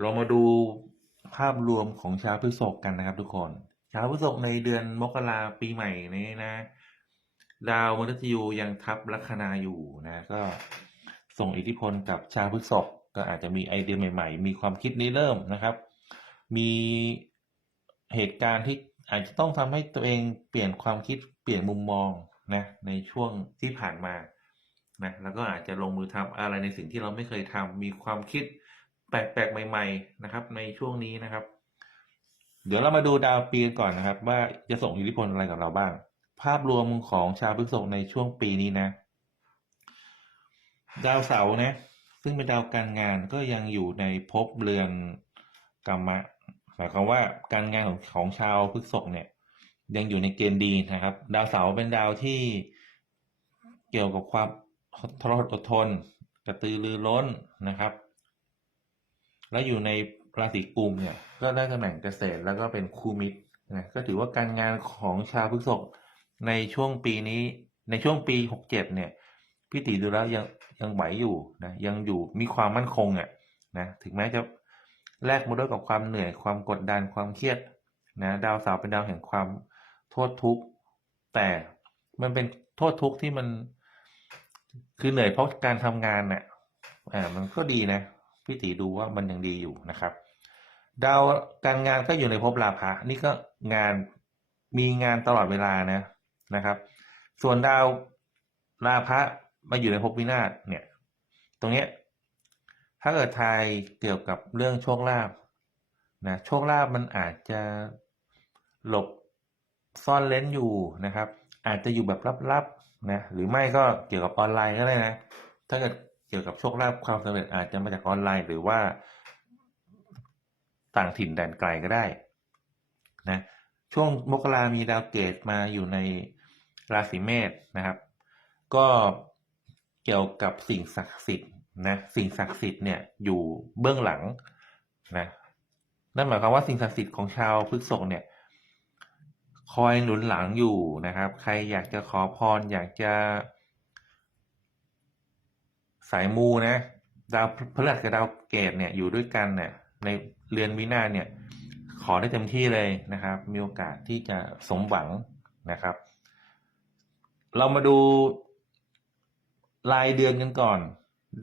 เรามาดูภาพรวมของชาวพฤษภกันนะครับ ทุกคนชาวพฤษภในเดือนมกราปีใหม่นี้นะ ดาวมฤตยูยังทับลัคนาอยู่นะ ก็ส่งอิทธิพลกับชาวพฤษภก็อาจจะมีไอเดียใหม่ ๆ มีความคิดนี้เริ่มนะครับ มีเหตุการณ์ที่อาจจะต้องทำให้ตัวเองเปลี่ยนความคิดเปลี่ยนมุมมองนะในช่วงที่ผ่านมานะแล้วก็อาจจะลงมือทำอะไรในสิ่งที่เราไม่เคยทำมีความคิด แปลกๆใหม่ ๆ นะครับ ในช่วงนี้นะครับ เดี๋ยวเรามาดูดาวปีกันก่อนนะครับ ว่าจะส่งอิทธิพลอะไรกับเราบ้าง ภาพรวมของชาวพฤษภในช่วงปีนี้นะ ดาวเสาร์นะ ซึ่งเป็นดาวการงานก็ยังอยู่ในภพเรือนกรรมะหมายความว่าการงานของของชาวพฤษภเนี่ย ยังอยู่ในเกณฑ์ดีนะครับ ดาวเสาร์เป็นดาวที่เกี่ยวกับความทรหดอดทน กระตือรือร้นนะครับ และอยู่ในราศีกุมเนี่ยก็ได้ตำแหน่งเกษตรแล้วก็เป็นคูมิตรนะก็ถือว่าการงานของชาวพฤษภในช่วงปีนี้ในช่วงปีหกเจ็ดเนี่ยพี่ตีดูแล้วยังยังไหวอยู่นะยังอยู่มีความมั่นคงอะนะถึงแม้จะแลกมาด้วยกับความเหนื่อยความกดดันความเครียดนะดาวเสาร์เป็นดาวแห่งความโทษทุกข์แต่มันเป็นโทษทุกข์ที่มัน คือเหนื่อยเพราะการทำงานน่ะอ่ามันก็ดีนะ พี่ตีดูว่ามันยังดีอยู่นะครับ ดาวการงานก็อยู่ในภพราภะนี่ก็งานมีงานตลอดเวลานะนะครับ ส่วนดาวราภะมาอยู่ในภพวินาศเนี่ย ตรงเนี้ยถ้าเกิดทายเกี่ยวกับเรื่องโชคลาภนะโชคลาภมันอาจจะหลบซ่อนเลนอยู่นะครับ อาจจะอยู่แบบลับๆนะหรือไม่ก็เกี่ยวกับออนไลน์ก็ได้นะ ถ้าเกิด เกี่ยวกับโชคลาภความสำเร็จอาจจะมาจากออนไลน์หรือว่าต่างถิ่นแดนไกลก็ได้นะช่วงมกรามีดาวเกตมาอยู่ในราศีเมษนะครับ ก็เกี่ยวกับสิ่งศักดิ์สิทธิ์นะสิ่งศักดิ์สิทธิ์เนี่ยอยู่เบื้องหลังนะนั่นหมายความว่าสิ่งศักดิ์สิทธิ์ของชาวพฤษภเนี่ย คอยหนุนหลังอยู่นะครับ ใครอยากจะขอพรอยากจะ สายมูนะ ดาวพฤหัสกับดาวเกตเนี่ยอยู่ด้วยกันเนี่ยในเรือนวินาเนี่ย ขอได้เต็มที่เลยนะครับ มีโอกาสที่จะสมหวังนะครับ เรามาดูรายเดือนกันก่อน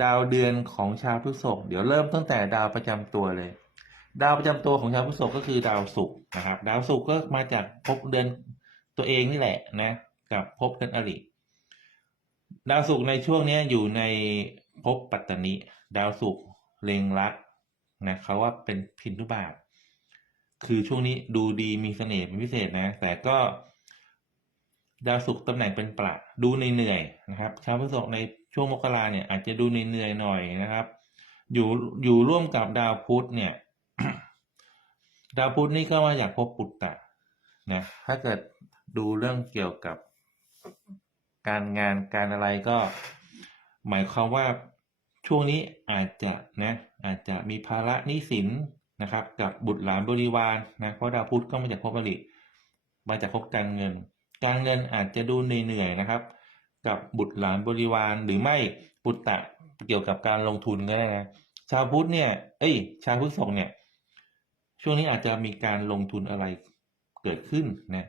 ดาวเดือนของชาวพฤษภเดี๋ยวเริ่มตั้งแต่ดาวประจำตัวเลย ดาวประจำตัวของชาวพฤษภก็คือดาวศุกร์นะครับ ดาวศุกร์ก็มาจากภพเดือนตัวเองนี่แหละนะ กับภพเดือนอริ ดาวศุกร์ในช่วงนี้อยู่ในภพปัตตนิ ดาวศุกร์เล็งรักนะเขาว่าเป็นพินทุบาท คือช่วงนี้ดูดีมีเสน่ห์เป็นพิเศษนะ แต่ก็ดาวศุกร์ตำแหน่งเป็นปละดูเหนื่อยนะครับ ชาวพฤษภในช่วงมกราเนี่ยอาจจะดูเหนื่อยหน่อยนะครับ อยู่อยู่ร่วมกับดาวพุธเนี่ย ดาวพุธนี่ก็มาจากภพปุตตะนะถ้าเกิดดูเรื่องเกี่ยวกับ การงานการอะไรก็ หมายความว่าช่วงนี้อาจจะนะอาจจะมีภาระหนี้สินนะครับ กับบุตรหลานบริวารนะเพราะดาวพุธก็มาจากภพอริมาจากภพการเงิน การเงินอาจจะดูเหนื่อยๆนะครับ กับบุตรหลานบริวารหรือไม่ปุตตะเกี่ยวกับการลงทุนก็ได้นะชาวพุธเนี่ย เอ้ย ชาวพุทธศกเนี่ย ช่วงนี้อาจจะมีการลงทุนอะไรเกิดขึ้นนะ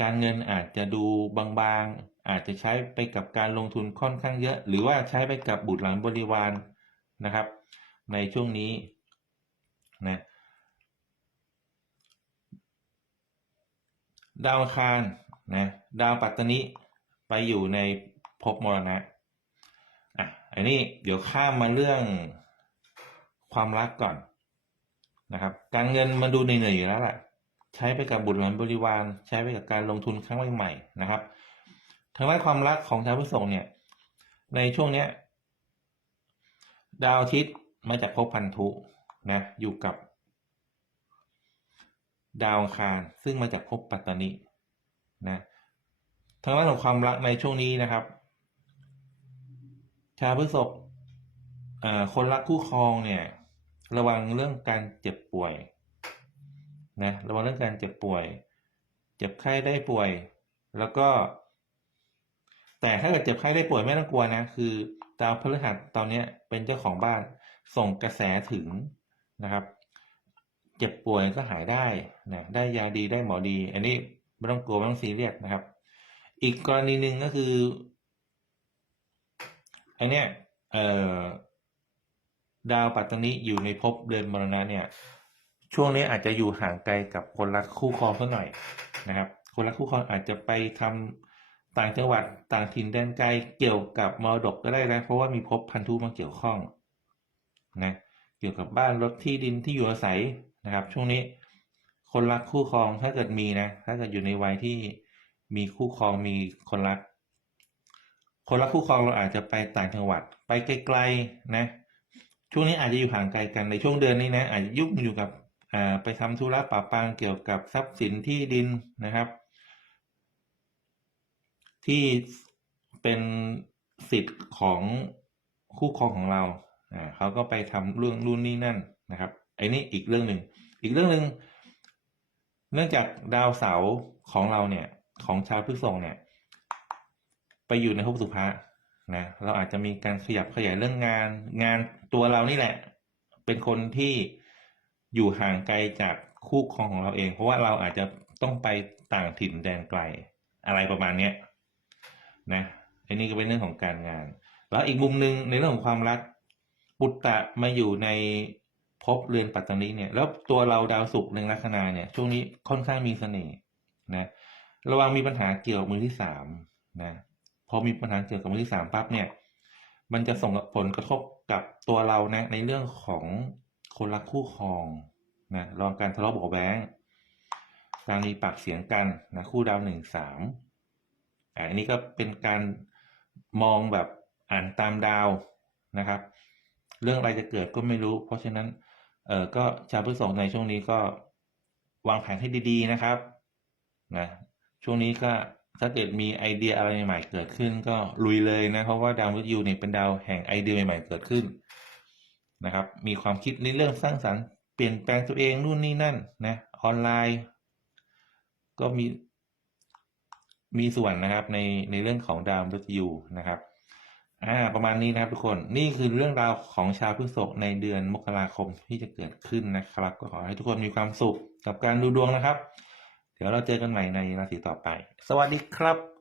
การเงินอาจจะดูบางๆ อาจจะใช้ไปกับการลงทุนค่อนข้างเยอะ หรือว่าใช้ไปกับบุตรหลานบริวารนะครับ ในช่วงนี้นะดาวคารนะดาวปัตตนิไปอยู่ในภพมรณะอะอันนี้เดี๋ยวข้ามมาเรื่องความรักก่อนนะครับ การเงินมันดูเหนื่อยๆอยู่แล้วแหละใช้ไปกับบุตรหลานบริวาร ใช้ไปกับการลงทุนครั้งใหม่ๆนะครับ ทางด้านความรักของชาวพฤษภเนี่ย ในช่วงเนี้ย ดาวอาทิตย์มาจากภพพันธุนะอยู่กับ ดาวอังคารซึ่งมาจากภพปัตตานินะทางด้านของความรักในช่วงนี้นะครับ ชาวพฤษภคนรักคู่ครองเนี่ย ระวังเรื่องการเจ็บป่วยนะระวังเรื่องการเจ็บป่วย เจ็บไข้ได้ป่วย แล้วก็ แต่ถ้าเกิดเจ็บไข้ได้ป่วยไม่ต้องกลัวนะ คือดาวพฤหัสตอนเนี้ยเป็นเจ้าของบ้านส่งกระแสถึงนะครับ เจ็บป่วยก็หายได้นะได้ยาดีได้หมอดี อันนี้ไม่ต้องกลัวไม่ต้องซีเรียสนะครับ อีกกรณีหนึ่งก็คือไอเนี้ยเอ่อดาวปัตตานีอยู่ในภพเรือนมรณะเนี่ย ช่วงนี้อาจจะอยู่ห่างไกลกับคนรักคู่ครองสักหน่อยนะครับ คนรักคู่ครองอาจจะไปทำ ต่างจังหวัดต่างถิ่นแดนไกลเกี่ยวกับมรดกก็ได้นะเพราะว่ามีภพพันธุมาเกี่ยวข้องนะเกี่ยวกับบ้านรถที่ดินที่อยู่อาศัยนะครับ ช่วงนี้คนรักคู่ครองถ้าเกิดมีนะถ้าเกิดอยู่ในวัยที่มีคู่ครองมีคนรัก คนรักคู่ครองเราอาจจะไปต่างจังหวัด ไปไกลๆนะช่วงนี้อาจจะอยู่ห่างไกลกันในช่วงเดือนนี้นะอาจจะยุ่งอยู่กับไปทำธุระปะปังเกี่ยวกับทรัพย์สินที่ดินนะครับ ที่เป็นสิทธิ์ของคู่ครองของเราเขาก็ไปทำเรื่องรุ่นนี่นั่นนะครับไอ้นี่อีกเรื่องหนึ่งอีกเรื่องหนึ่งเนื่องจากดาวเสาร์ของเราเนี่ย ของชาวพฤษภเนี่ย ไปอยู่ในภพสุภะนะเราอาจจะมีการขยับขยายเรื่องงาน งานตัวเรานี่แหละ เป็นคนที่อยู่ห่างไกลจากคู่ครองของเราเอง เพราะว่าเราอาจจะต้องไปต่างถิ่นแดนไกลอะไรประมาณเนี้ย นะอันนี้ก็เป็นเรื่องของการงาน แล้วอีกมุมหนึ่งในเรื่องของความรักปุตตะมาอยู่ในภพเรือนปัตตานีเนี่ย แล้วตัวเราดาวศุกร์ในลัคนาเนี่ย ช่วงนี้ค่อนข้างมีเสน่ห์นะระวังมีปัญหาเกี่ยวกับมือที่สามนะพอมีปัญหาเกี่ยวกับมือที่สามปั๊บเนี่ย มันจะส่งผลกระทบกับตัวเรานะในเรื่องของคนรักคู่ครองนะรองการทะเลาะเบาะแวงการมีปากเสียงกันนะคู่ดาวหนึ่งสาม อันนี้ก็เป็นการมองแบบอ่านตามดาวนะครับ เรื่องอะไรจะเกิดก็ไม่รู้ เพราะฉะนั้นเออก็ชาวพฤษภในช่วงนี้ก็วางแผนให้ดีๆนะครับนะช่วงนี้ก็ถ้าเกิดมีไอเดียอะไรใหม่ๆเกิดขึ้น ก็ลุยเลยนะเพราะว่าดาวมฤตยูเนี่ยเป็นดาวแห่งไอเดียใหม่ๆเกิดขึ้นนะครับ มีความคิดในเรื่องสร้างสรรค์เปลี่ยนแปลงตัวเองนู่นนี่นั่นนะออนไลน์ ก็มี มีส่วนนะครับในในเรื่องของดาวมฤตยูนะครับอ่าประมาณนี้นะครับทุกคนนี่คือเรื่องราวของชาวพฤษภในเดือนมกราคมที่จะเกิดขึ้นนะครับก็ขอให้ทุกคนมีความสุขกับการดูดวงนะครับ เดี๋ยวเราเจอกันใหม่ในราศีต่อไป สวัสดีครับ